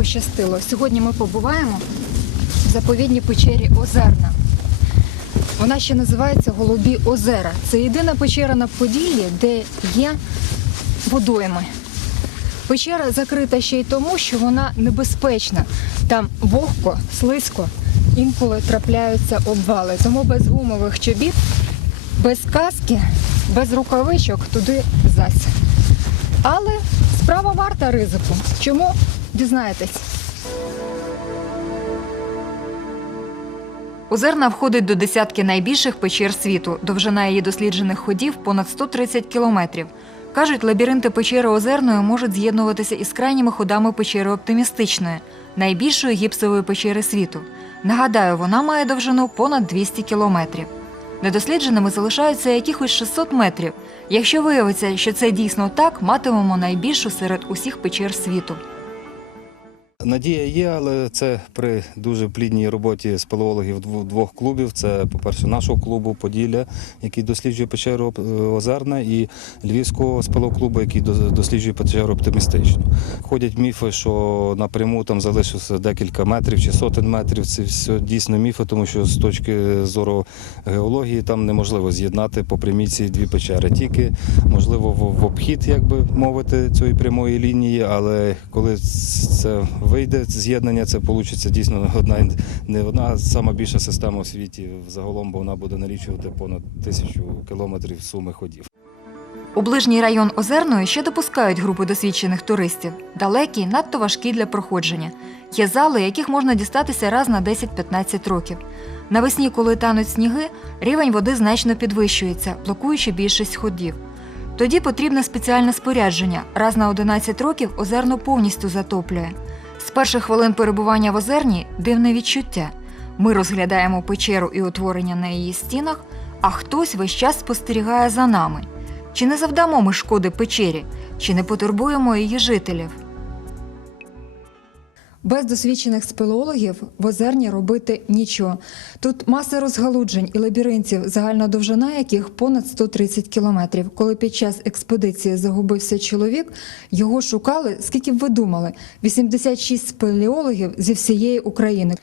пощастило. Сьогодні ми побуваємо в заповідній печері Озерна. Вона ще називається Голубі озера. Це єдина печера на Поділлі, де є водойми. Печера закрита ще й тому, що вона небезпечна. Там вогко, слизько, інколи трапляються обвали. Тому без гумових чобіт, без каски, без рукавичок туди зась. Але справа варта ризику. Чому? Дізнаєтесь. Озерна входить до десятки найбільших печер світу. Довжина її досліджених ходів понад 130 кілометрів. Кажуть, лабіринти печери Озерної можуть з'єднуватися із крайніми ходами печери Оптимістичної, найбільшої гіпсової печери світу. Нагадаю, вона має довжину понад 200 кілометрів. Недослідженими залишаються якихось 600 метрів. Якщо виявиться, що це дійсно так, матимемо найбільшу серед усіх печер світу. Надія є, але це при дуже плідній роботі спелеологів дво- двох клубів. Це, по-перше, нашого клубу Поділля, який досліджує печеру Озерна, і Львівського спелеоклубу, який до- досліджує печеру оптимістично. Ходять міфи, що напряму там залишилося декілька метрів чи сотень метрів. Це все дійсно міфи, тому що з точки зору геології там неможливо з'єднати по прямій ці дві печери. Тільки можливо в обхід, як би мовити, цієї прямої лінії, але коли це вийде з'єднання, це вийде дійсно одна не одна сама більша система у світі загалом, бо вона буде налічувати понад тисячу кілометрів суми ходів. У ближній район Озерної ще допускають групи досвідчених туристів. Далекі, надто важкі для проходження. Є зали, яких можна дістатися раз на 10-15 років. Навесні, коли тануть сніги, рівень води значно підвищується, блокуючи більшість ходів. Тоді потрібне спеціальне спорядження. Раз на 11 років озерно повністю затоплює. Перших хвилин перебування в озерні дивне відчуття. Ми розглядаємо печеру і утворення на її стінах, а хтось весь час спостерігає за нами. Чи не завдамо ми шкоди печері, чи не потурбуємо її жителів? Без досвідчених спелеологів в озерні робити нічого. Тут маса розгалуджень і лабіринтів, загальна довжина яких понад 130 кілометрів. Коли під час експедиції загубився чоловік, його шукали, скільки б ви думали, 86 спелеологів зі всієї України.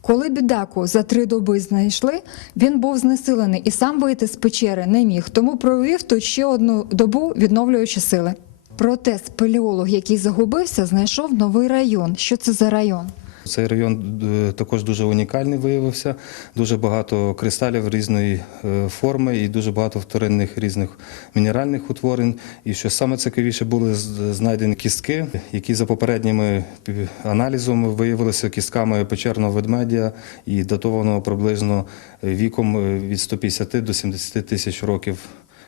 Коли бідаку за три доби знайшли, він був знесилений і сам вийти з печери не міг, тому провів тут ще одну добу, відновлюючи сили. Проте спелеолог, який загубився, знайшов новий район. Що це за район? Цей район е, також дуже унікальний виявився. Дуже багато кристалів різної е, форми і дуже багато вторинних різних мінеральних утворень. І що саме цікавіше, були знайдені кістки, які за попередніми пі- аналізом виявилися кістками печерного ведмедя і датовано приблизно е, віком е, від 150 до 70 тисяч років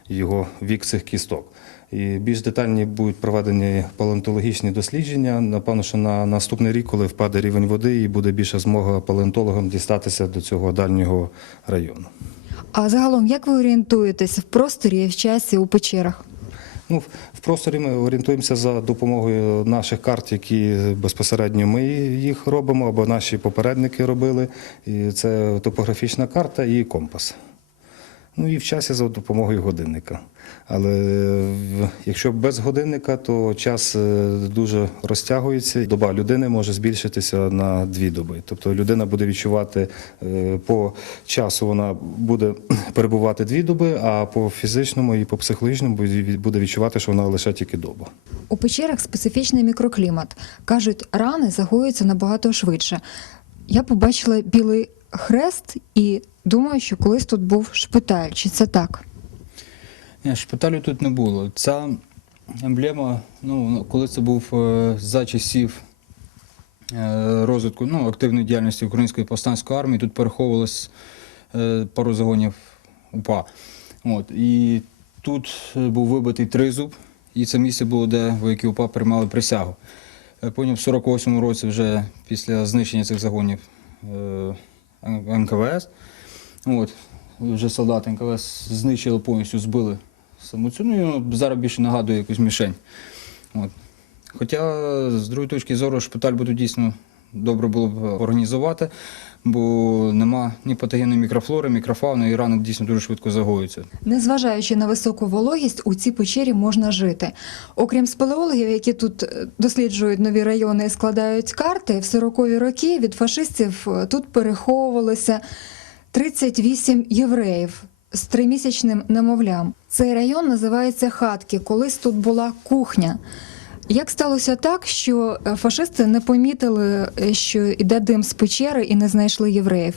його вік цих кісток. І більш детальні будуть проведені палеонтологічні дослідження. Напевно, що на наступний рік, коли впаде рівень води, і буде більша змога палеонтологам дістатися до цього дальнього району. А загалом, як ви орієнтуєтесь в просторі в часі у печерах? Ну, в- просторі ми орієнтуємося за допомогою наших карт, які безпосередньо ми їх робимо, або наші попередники робили. І це топографічна карта і компас. Ну і в часі за допомогою годинника. Але якщо без годинника, то час е, дуже розтягується. Доба людини може збільшитися на дві доби. Тобто людина буде відчувати е, по часу, вона буде перебувати дві доби, а по фізичному і по психологічному буде- відчувати, що вона лише тільки добу. У печерах специфічний мікроклімат. Кажуть, рани загоюються набагато швидше. Я побачила білий хрест і думаю, що колись тут був шпиталь. Чи це так? Ні, шпиталю тут не було. Ця емблема, ну, коли це був е, за часів е, розвитку ну, активної діяльності Української повстанської армії, тут переховувалось е, пару загонів УПА. От, і тут був вибитий тризуб, і це місце було, де вояки УПА приймали присягу. Потім в 48-му році, вже після знищення цих загонів НКВС, от, вже солдати НКВС знищили повністю, збили саму цю, ну зараз більше нагадує якусь мішень. От. Хоча, з другої точки зору, шпиталь тут дійсно добре було б організувати, бо нема ні патогенної мікрофлори, мікрофауни, і рани дійсно дуже швидко загоюються. Незважаючи на високу вологість, у цій печері можна жити. Окрім спелеологів, які тут е, досліджують нові райони і складають карти, в 40-ві роки від фашистів е, тут переховувалося 38 євреїв з тримісячним немовлям. Цей район називається Хатки. Колись тут була кухня. Як сталося так, що е, фашисти не помітили, е, що йде дим з печери і не знайшли євреїв?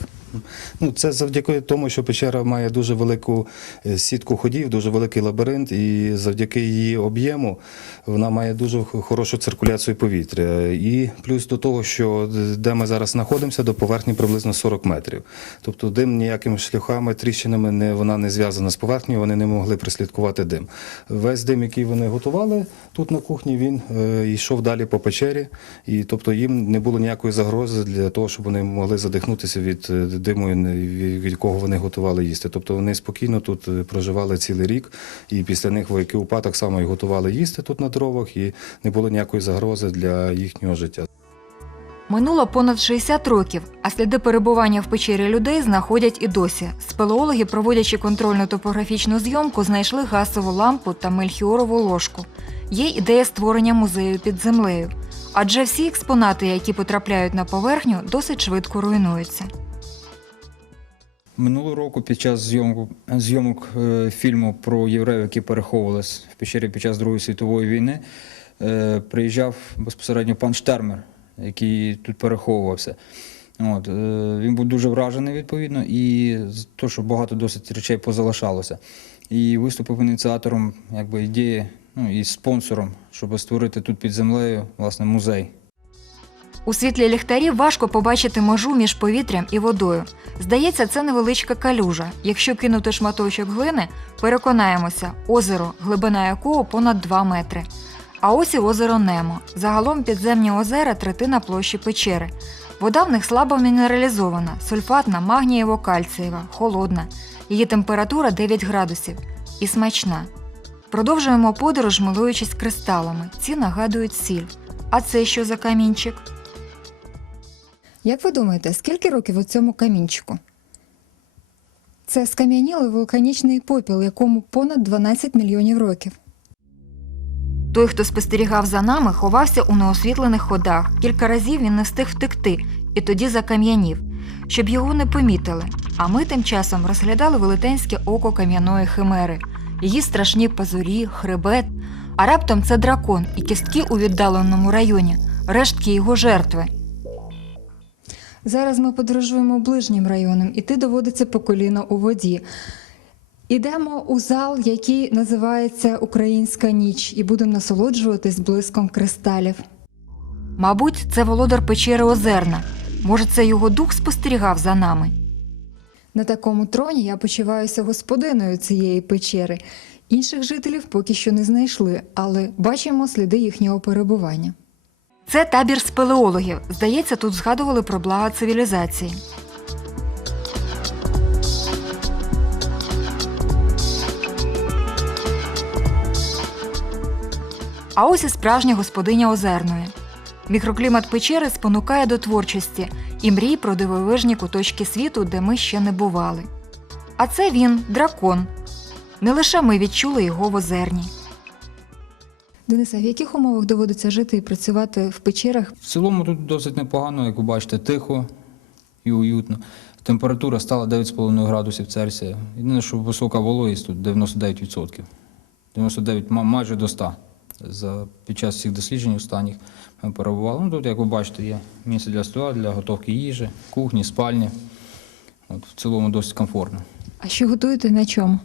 Ну, це завдяки тому, що печера має дуже велику е, сітку ходів, дуже великий лабіринт, і завдяки її об'єму вона має дуже хорошу циркуляцію повітря. І плюс до того, що де ми зараз знаходимося, до поверхні приблизно 40 метрів. Тобто дим ніякими шляхами, тріщинами не, вона не зв'язана з поверхнею, вони не могли прислідкувати дим. Весь дим, який вони готували тут на кухні, він е, йшов далі по печері, і тобто їм не було ніякої загрози для того, щоб вони могли задихнутися від е, диму, від якого вони готували їсти. Тобто вони спокійно тут е, проживали цілий рік, і після них вояки УПА так само і готували їсти тут на дровах, і не було ніякої загрози для їхнього життя. Минуло понад 60 років, а сліди перебування в печері людей знаходять і досі. Спелеологи, проводячи контрольну топографічну зйомку, знайшли газову лампу та мельхіорову ложку. Є ідея створення музею під землею. Адже всі експонати, які потрапляють на поверхню, досить швидко руйнуються. Минулого року під час зйомку, зйомок е, фільму про євреїв, які переховувалися в печері під час Другої світової війни, е, приїжджав безпосередньо пан Штермер, який тут переховувався. От, е, він був дуже вражений відповідно, і то, що багато досить речей позалишалося. І виступив ініціатором якби, ідеї ну, і спонсором, щоб створити тут під землею власне, музей. У світлі ліхтарів важко побачити межу між повітрям і водою. Здається, це невеличка калюжа. Якщо кинути шматочок глини, переконаємося, озеро, глибина якого понад 2 метри. А ось і озеро Немо. Загалом підземні озера третина площі печери. Вода в них слабо мінералізована, сульфатна, магнієво-кальцієва, холодна. Її температура 9 градусів і смачна. Продовжуємо подорож, милуючись кристалами. Ці нагадують сіль. А це що за камінчик? Як ви думаєте, скільки років у цьому камінчику? Це скам'янілий вулканічний попіл, якому понад 12 мільйонів років. Той, хто спостерігав за нами, ховався у неосвітлених ходах. Кілька разів він не встиг втекти і тоді закам'янів, щоб його не помітили. А ми тим часом розглядали велетенське око кам'яної химери, її страшні пазурі, хребет. А раптом це дракон і кістки у віддаленому районі, рештки його жертви. Зараз ми подорожуємо ближнім районом, іти доводиться по коліна у воді. Ідемо у зал, який називається Українська ніч, і будемо насолоджуватись блиском кристалів. Мабуть, це володар печери Озерна. Може, це його дух спостерігав за нами. На такому троні я почуваюся господиною цієї печери. Інших жителів поки що не знайшли, але бачимо сліди їхнього перебування. Це табір спелеологів. Здається, тут згадували про блага цивілізації. А ось і справжня господиня Озерної. Мікроклімат печери спонукає до творчості і мрій про дивовижні куточки світу, де ми ще не бували. А це він, дракон. Не лише ми відчули його в озерні. Дениса, в яких умовах доводиться жити і працювати в печерах? В цілому тут досить непогано, як ви бачите, тихо і уютно. Температура стала 9,5 градусів Цельсія. Єдине, що висока вологість тут 99%. 99, ма- майже до 100. За, під час всіх досліджень останніх ми перебували. Ну, тут, як ви бачите, є місце для стола, для готовки їжі, кухні, спальні. От, в цілому досить комфортно. А що готуєте на чому?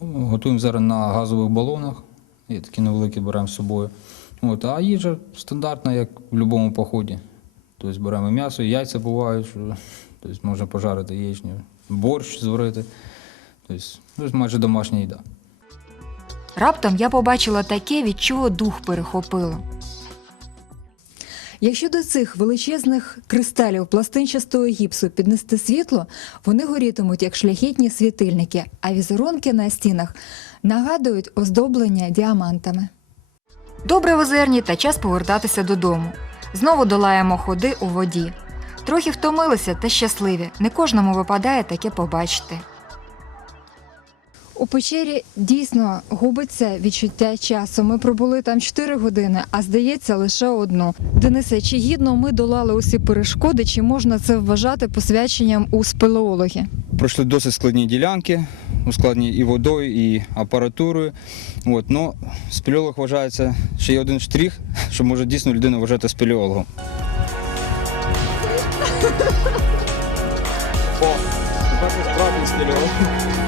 Ну, Готуємо зараз на газових балонах. Є такі невеликі беремо з собою. От, а їжа стандартна, як в будь-якому поході. Тобто беремо м'ясо, яйця бувають, що, тобто можна пожарити яєчню, борщ зварити. Тобто, ну, майже домашня їда. Раптом я побачила таке, від чого дух перехопило. Якщо до цих величезних кристалів пластинчастого гіпсу піднести світло, вони горітимуть як шляхетні світильники, а візерунки на стінах нагадують оздоблення діамантами. Добре в озерні та час повертатися додому. Знову долаємо ходи у воді. Трохи втомилися та щасливі. Не кожному випадає таке побачити. У печері дійсно губиться відчуття часу. Ми пробули там 4 години, а здається лише одну. Денисе, чи гідно ми долали усі перешкоди, чи можна це вважати посвяченням у спелеологи? Пройшли досить складні ділянки, ускладнені і водою, і апаратурою. От, ну, спелеолог вважається ще є один штрих, що може дійсно людина вважати спелеологом. О, тепер справді спелеолог.